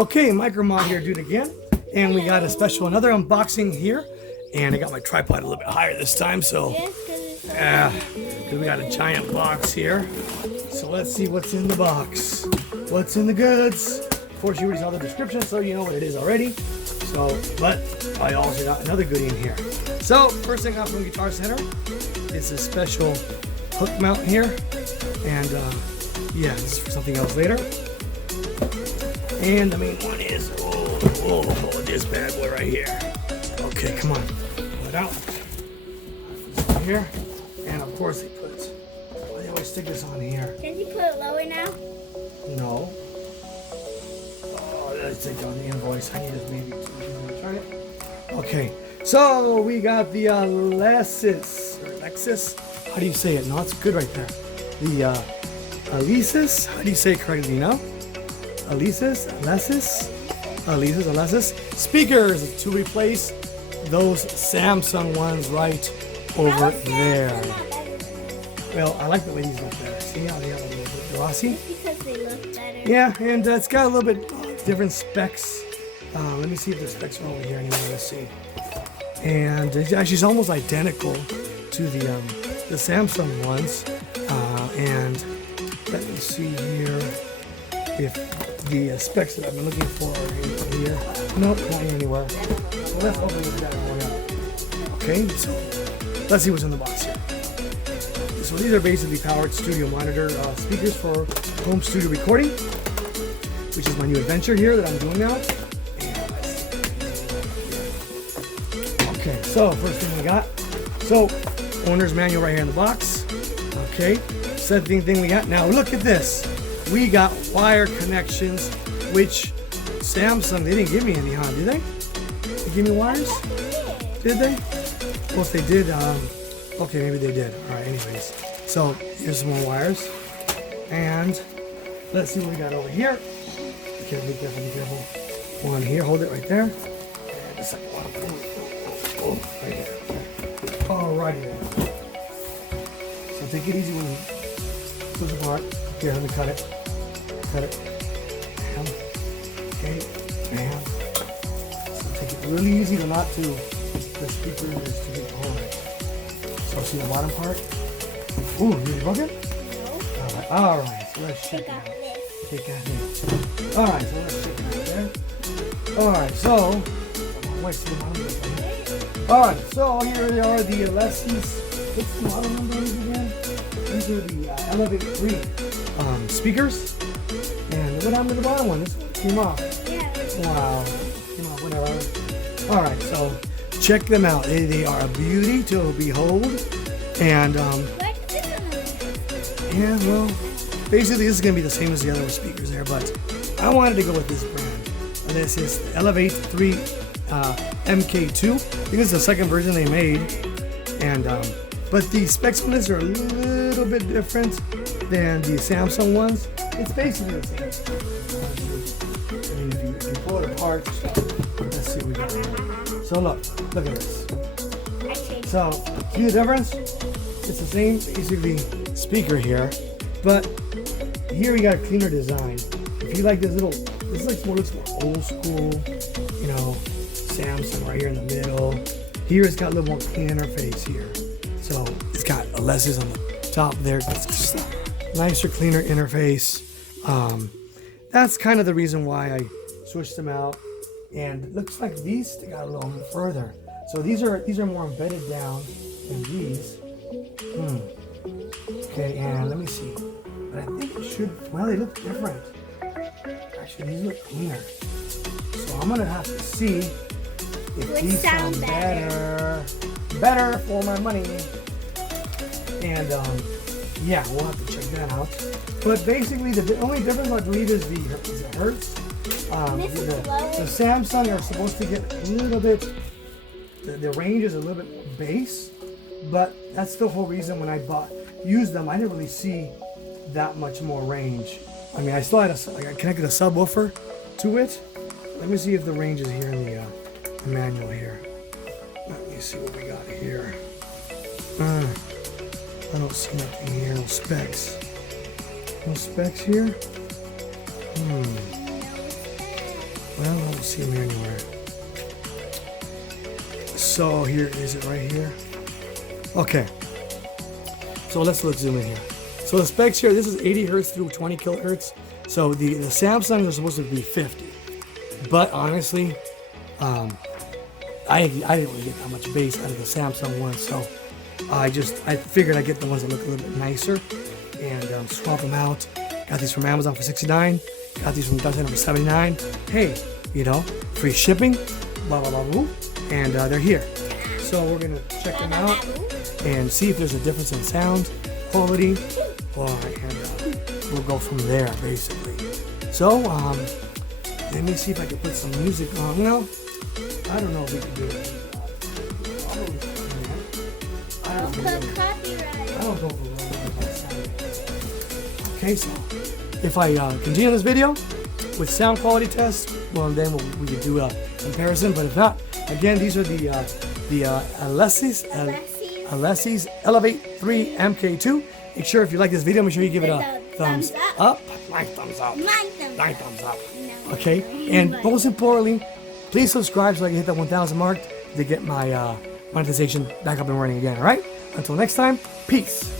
Okay, Micromod here, do it again. And we got a special, another unboxing here. And I got my tripod a little bit higher this time, so yeah, we got a giant box here. So let's see what's in the box. What's in the goods? Of course, you already saw the description, so you know what it is already. So, but I also got another goodie in here. So, first thing I got from Guitar Center is a special hook mount here. And yeah, this is for something else later. And the main one is, this bad boy right here. Okay, come on, pull it out. Here, and of course they always stick this on here. Can you put it lower now? No. Oh, let's take down the invoice. I need this maybe to turn it. Okay, so we got the Alesis, or Alexis. How do you say it? No, it's good right there. The Alesis. How do you say it correctly? You know? Alesis. Speakers to replace those Samsung ones right over there. Well, I like the way these look better. See how they have a little bit glossy? Because they look better. Yeah, and it's got a little bit different specs. Let me see if the specs are over here anymore. Let's see. And it's actually almost identical to the Samsung ones. And let me see here if the specs that I've been looking for are in here. Nope, not anywhere. So let's open that one up. Okay, so let's see what's in the box here. So these are basically powered studio monitor speakers for home studio recording, which is my new adventure here that I'm doing now. Okay, so first thing we got. So owner's manual right here in the box. Okay, second thing we got. Now look at this. We got wire connections, which Samsung, they didn't give me any, huh? Did they? They give me wires? Did they? Well, if they did, okay, maybe they did. All right, anyways. So here's some more wires. And let's see what we got over here. Okay, be careful. One here, hold it right there. And the second one. Oh, right there. All righty then. So take it easy when you split apart. Here, let me cut it. Cut it. Bam. Okay. Bam. So take it really easy to not to the speaker is to get hold of it. So see the bottom part? Ooh, you broken? No. Alright, so let's check it out. Take out this. Alright, so let's check it out there. Alright, so alright, so here they are, the Alesis. What's the model number again? These are the Elevate 3 speakers. And look what happened to the bottom one. This one came off. Yeah. Wow. Came off, whatever. Alright, so check them out. They are a beauty to behold. And yeah, well, basically this is going to be the same as the other speakers there, but I wanted to go with this brand. And this is the Elevate 3 MKII. I think it's the second version they made. And but the specs on this are a little bit different than the Samsung ones. It's basically the same. I mean, if you pull it apart, let's see what we got here. So look at this. So, see the difference? It's the same basically speaker here, but here we got a cleaner design. If you like this looks more old school, you know, Samsung right here in the middle. Here it's got a little more clean interface here. So it's got Alesis on the top there. It's just a nicer, cleaner interface. That's kind of the reason why I switched them out. And it looks like these stick out a little further. So these are more embedded down than these. Okay, and let me see. But I think it should, well, they look different. Actually, these look cleaner. So I'm gonna have to see if these sound better for my money. And yeah, we'll have to check that out. But basically, the only difference I believe is the hertz. The Samsung are supposed to get a little bit. The range is a little bit more bass, but that's the whole reason when I used them, I didn't really see that much more range. I mean, I still had I connected a subwoofer to it. Let me see if the range is here in the manual here. Let me see what we got here. I don't see nothing here. No specs. No specs here. Well, I don't see them here anywhere. So here is it right here. Okay. So let's zoom in here. So the specs here, this is 80 hertz through 20 kilohertz. So the Samsungs are supposed to be 50. But honestly, I didn't really get that much bass out of the Samsung one. So I figured I'd get the ones that look a little bit nicer and swap them out. Got these from Amazon for $69. Got these from Dutch for $79. Hey, you know, free shipping, blah, blah, blah, blah. And they're here. So we're going to check them out and see if there's a difference in sound, quality, and we'll go from there, basically. So, let me see if I can put some music on. No, I don't know if we can do it. I don't go for okay, so if I continue this video with sound quality tests, well, then we can do a comparison. But if not, again, these are the Alesis Elevate 3 MK2. Make sure if you like this video, make sure you give it a thumbs up. My thumbs up. My thumbs up. Okay, and most importantly, please subscribe so I can hit that 1,000 mark to get my monetization back up and running again. All right. Until next time, peace.